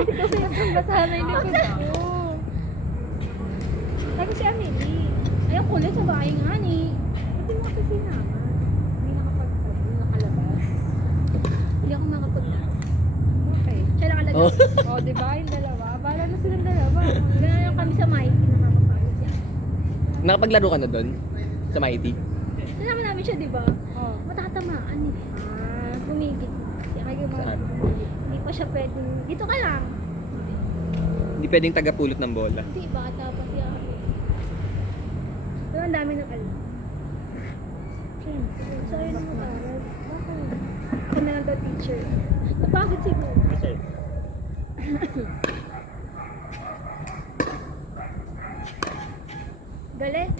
Basahan na yung likod ko. Sabi si Amelie, ay ang kulit sa bahay nga ni. Hindi mo kasi sinama. Hindi nakalabas. Hindi ako nakapaglaro. Okay. Siya nakalagay. Oh, di ba? Yung dalawa. Bala na silang dalawa. Ganyan kami sa Mighty. Nakakapagod siya. Nakapaglaro ka na doon? Sa Mighty? Nasama namin siya, di ba? Oh. Matatamaan eh. Gumigit. Kaya Saan? hindi pa siya pwedeng. Dito ka lang. Hindi pwedeng tagapulot ng bola. Hindi, bata pa siya. Pero ang dami ng alam. Siyempre. So, ayun ang mag-aral. Bakit? Ako na lang daw teacher. Napagod siguro. Galit.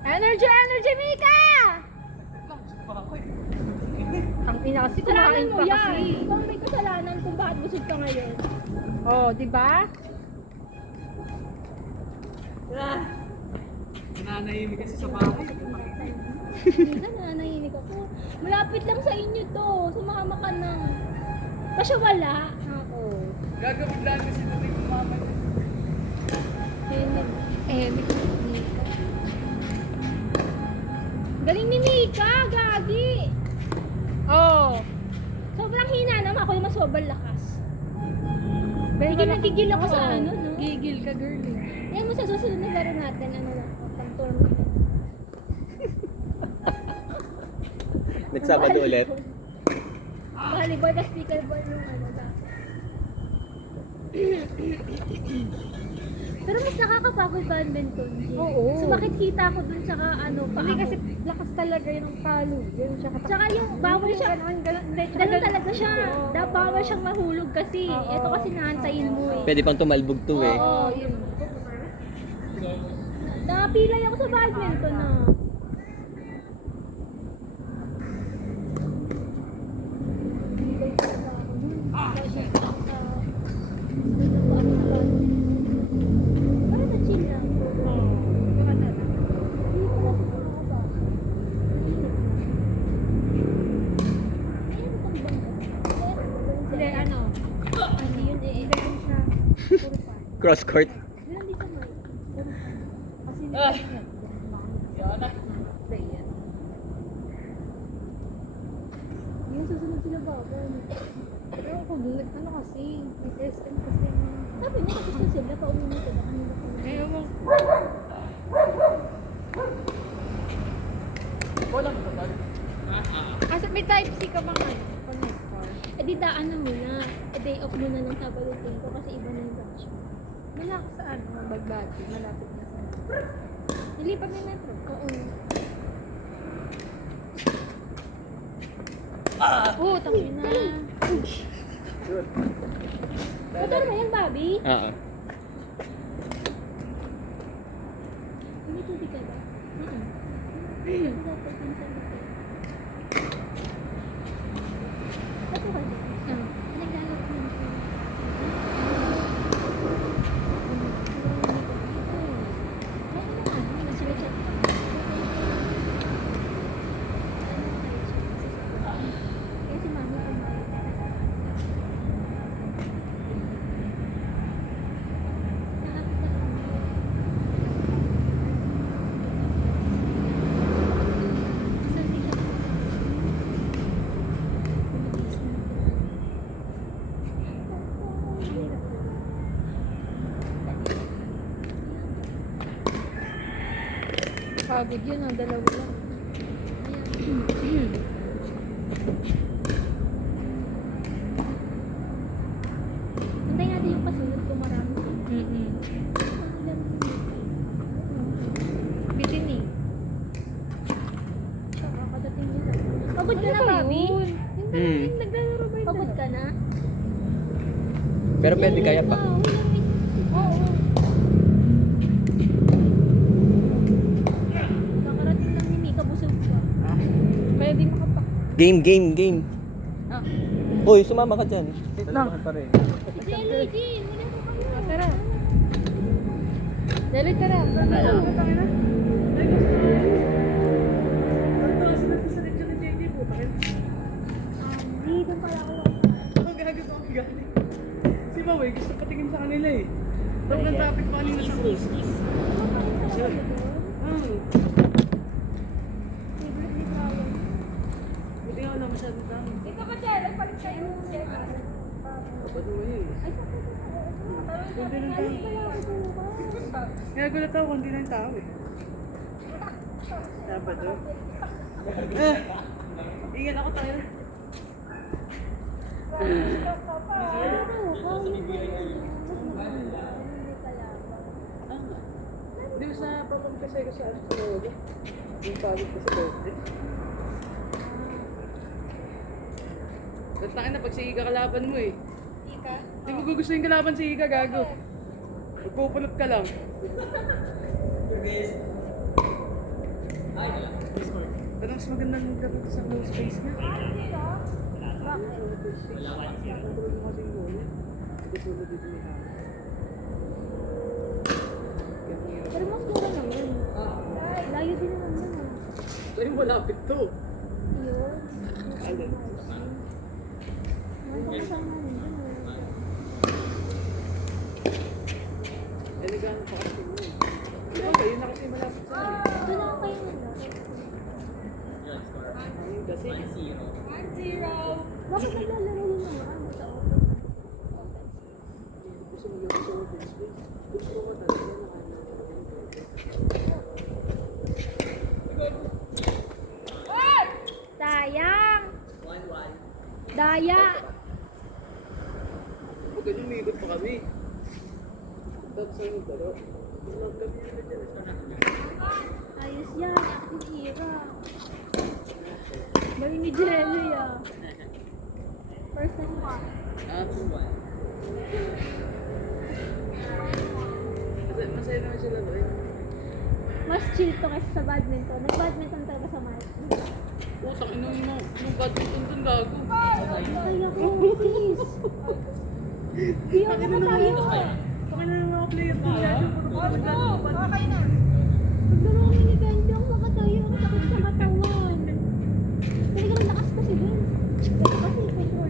Energy, Mika! Ang ina kasi Kasalanan kumain mo pa yan. kasi. Ikaw may kasalanan kung bakit busog ka ngayon. Oh, di ba? Nananahimik kasi sa bahay. Hindi ka nananahimik ako. Malapit lang sa inyo to. Sumama ka na. Pa siya wala. Ako. Gagawin lang kasi natin yung mama niya. Mika. Galing ni Mika, gagi. Oh. Sobrang hina naman. Ako yung mas sobrang lakas. Gigil ako sa ano, no? Gigil ka, girl. Eh. Yan mo sa susunod na laro natin, ano lang, pang tournament. Nagsabado ulit. Volleyball, kasi pickleball yung ano dati. Pero mas nakakapagod badminton. Oo. Sumakit kita ko dun tsaka ano, Hindi paa kasi ko. lakas talaga yun ang palo. Yun siya katak. Tsaka yung bawal siya, ganun talaga siya. Bawal siyang mahulog kasi. Oo. Ito kasi naantayin mo eh. Pwede pang tumalbog to eh. Oo, yun. Nakapilay ako sa badminton na. Parang na-chill lang. Hindi, ano? Hindi yun eh. Ganun siya. Puro pa. Cross court. Yun dito mo. Kasi Yan na. yung susunod sila bago. Pero ako dun, ano kasi? May SM kasi. Sabi niya tapos na sila, pauwi ka na kanila pa. Ewan. Walang tagal. Asa may type C ka bang ano? Connector? Eh di daan na muna. Eh day off muna ng Sabado ko kasi iba na yung batch. Wala ka sa ano, Bagbati. Malapit na sa Nilipat na yung metro. Oo. Tangin na. Motor mo yan, Bobby? Oo. May tubig ka ba? Dapat minsan ba? Bato ka dyan? Naglalap mo. Kasi mami kumain. Pagod yun, ang dalawa lang. Antay natin yung kasunod kung marami. Bitin eh. Siya, kakadating nila. Pagod ka na, Ano ba Bobby? yun? Hmm. Naglalaro ba yun? Pagod ka na? Pero pwede kaya pa. Oo. Kakarating lang ni Mika, busog pa. Kaya di makapak. Game. Ah. Uy, sumama ka dyan. lang. Pa rin. Jelly, Jean, wala mo kami. Tara. Dali, tara. Andy. dito pala ako. Ako gago sa akin galing. Si Bawe, gusto patingin sa kanila eh. Tapos ng traffic pa kanina sa cruise. Buti nga wala masyadong tao. Ikaw ka dyan, nagpalit kayo. Ba't mo yun? Ay, sa akin. Kundi ng tao. Kaya gulat ako, kundi ng tao eh. Dapat do? Ingat ako tayo. Di ba sa papampasay ko sa ano sa lolo? Yung pagod ko sa birthday. Ba't takin na pag si Ika kalaban mo eh. Ika? Di mo gugustuhin kalaban si Ika, gago. Magpupulot ka lang. Pero mas maganda nung dapat sa low space na. Natulog mo kasi yung goal. Natulog dito ni Hama. Pero mas mura naman. Layo din naman yun. So yung malapit to. Yun. Alin? Ano kasama nyo? Eh, nagano pa kasi mo. Di ba, yun na kasi malapit sa akin. Doon ako kayo nila. Ayun kasi. 1-0. Bakit naglalaro yung mga ano sa open? Gusto mo yung sa open space. Gusto ko talaga na Sayang! Daya! Huwag ganun, umiikot pa kami. Tapos saan yung taro? Huwag kami na dyan. Ayos yan. Active era. Bali ni Jelly ah. First time pa. Masaya naman sila doon. Mas chill to kasi sa badminton. Nag-badminton talaga sa Mars. Utang ino mo. Yung badminton dun gago. Kaya ko, please. Kaya ko na tayo. Baka na yung mga players dun gago. Okay na. Maglaro kami ni Benji. Ang makatayo. Ang sakit sa katawan. Talagang lakas kasi dun. Kasi control.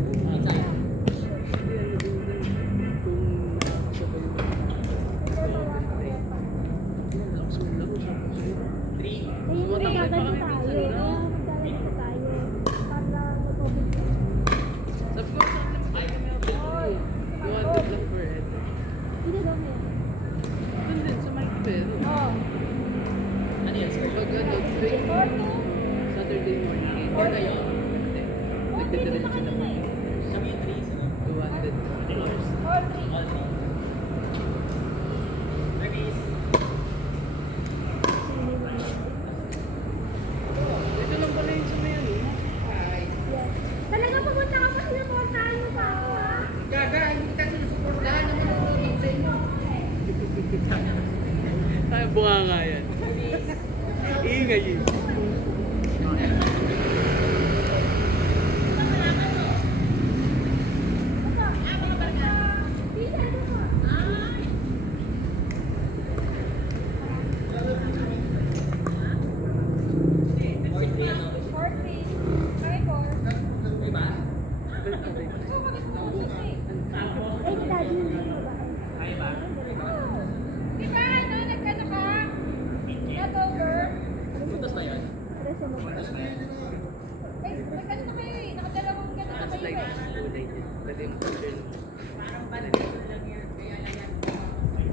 Kaya magagano tayo. Kaya magagano tayo. Para mag-open. Sabi ko sa akin, ay kami ang pwede. 200 lang per head. Hindi daw mo yan. Doon din sa Mike Pero. Oo. Pag ano, train, Saturday morning. Hindi na yun. Nagdadalhin sila pa. 200 dollars. Ito lang pala yung sa may ano. Yes. Talaga pumunta ka pa sinuportahan mo pa ako ha? Gaga, hindi kita sinusuportahan naman ang tulog sa inyo. Ay, bunga nga yan. Iingay yun. Ay, daddy yung ba? Di ba ano, nagkano ka? Not over? Putas ba yan? Preso mo. Ay, nagkano na kayo eh. Nakadalawang gano na Tapos kayo like, eh. kulay din. Pwede yung culture.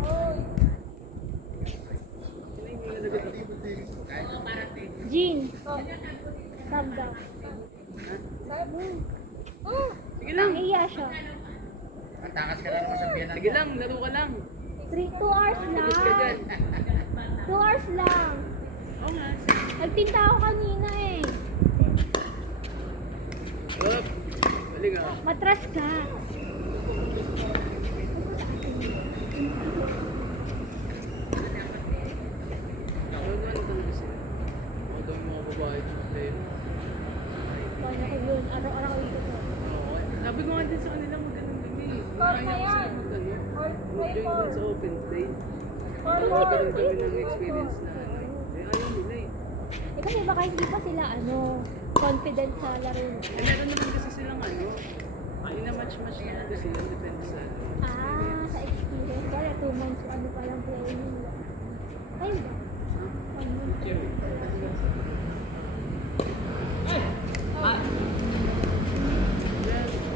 Oy. Jean. Sabda. Oh, Sige lang. Iya siya. Sige lang, laro ka lang. 2 hours Tapos ka dyan. lang. 2 hours lang. Oo nga. Nagtinta ako kanina eh. Up. Balik ah. Matras ka. Ako nga talaga sila. Ako daw yung mga babae sa player. Paano ko yun? Araw-araw ko ito. Sabi ko nga din sa kanila mag-ganun din eh. Score na Ayaw ko yan. sila mag-ano. Or Mag-join dun sa open play. Magkaroon kami ng experience na ano. Eh ayaw nila eh. Eh kasi baka hindi pa sila confident sa laro nila. Eh meron naman kasi silang ano. Hindi na match-match na kasi sila. Depende sa Sa experience. Kaya 2 months ano pa lang playing nila. Ay, ba? 1 month.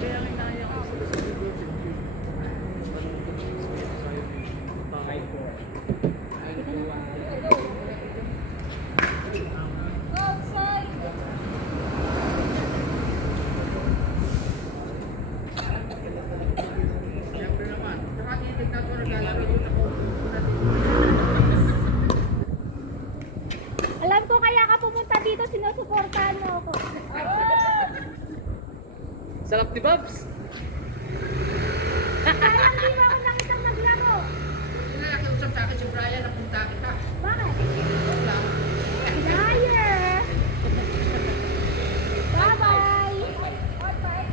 Kaya kinaya ko sila sa Google. Outside! Siyempre naman. Saka titig na ito naglalaro doon ako. Alam ko kaya ka pumunta dito, sinusuportahan mo ako. Sarap ni Babs! Kaya hindi mo ako nakitang naglaro. Nakiusap sa akin si Brian, napunta kita. Bakit? Wala. Liar! Bye-bye! Bye-bye!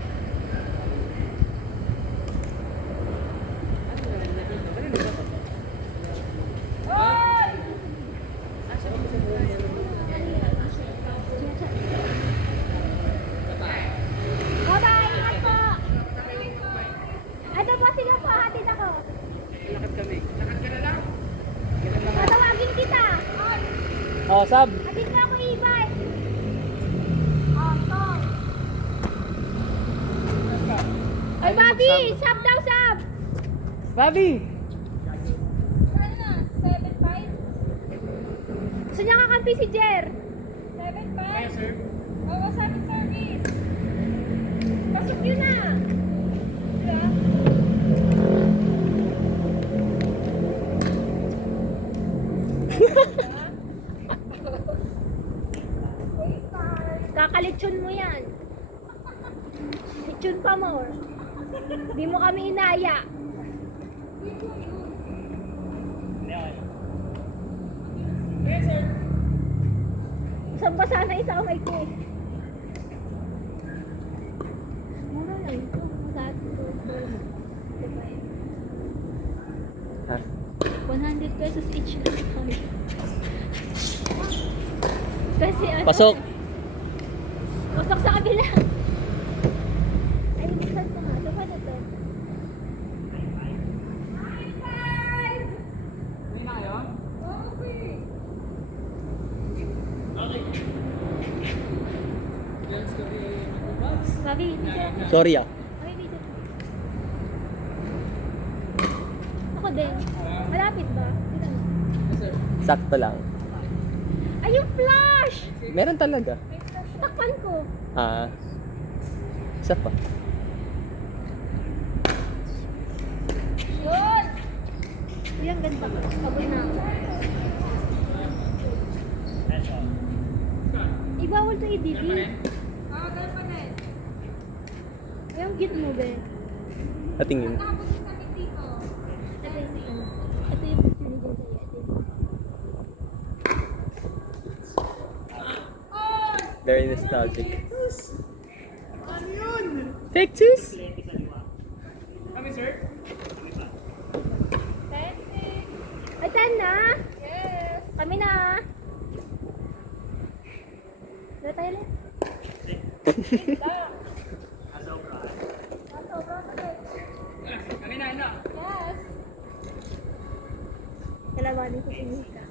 Ingat po! Ito po sila po, hatid ako. Lakad kami. Lakad ka na lang? Tatawagin kita. Oh, sab. Hatid mo ako e-bike. Ito. Ay, Bobby! Sab daw, sab! Bobby! Saan na? 7.5? Gusto niya kakampi si Jer. 7.5? Sir. Oo, 7 service. Pasok yun na. Diba? Kakalitsyon mo yan. Litsyon pa mo. Di mo kami inaya. Isang basa na isa may ko. Mura lang ito. Ha? 100 pesos each lang. Kasi ano? Pasok! Pasok sa kabila. Ay, bilisan ko nga. Ito pa na to. Hindi na kayo? Plans kami mag-Babs. Sabi, video. Sorry ah. Ay, video. Ako din. Malapit ba? Dito na. Sir. Sakto lang. Ay, yung flash! Meron talaga. Takpan ko. Ah. Isa pa. Yun! Uy, ang ganda ko. Pagod na ako. Ibawal to i-DB. Oo, ganun pa rin. Ay, ang cute mo, be. Patingin. Nakapuntis kami dito. Ito yung ito yung picture ni Jen sa'yo. Ito yung Very nostalgic. Ano yun? Fake juice? Kami, sir? Ay, tan na! Yes! Kami na! Dito tayo ulit. Kami na, ina. Yes! Kalabanin ko si Mika.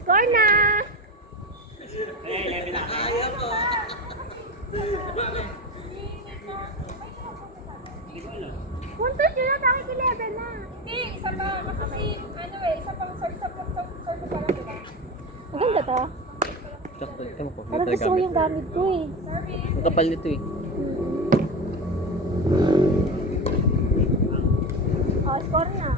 Score na! Puntos yun na, bakit 11 na? Hindi, isa pa. Kasi si, ano eh, isa pang sort pa lang, diba? Maganda to. Sakto. Ewan ko. Parang gusto ko yung gamit ko eh. Service. Ang kapal nito eh. Oh, score na.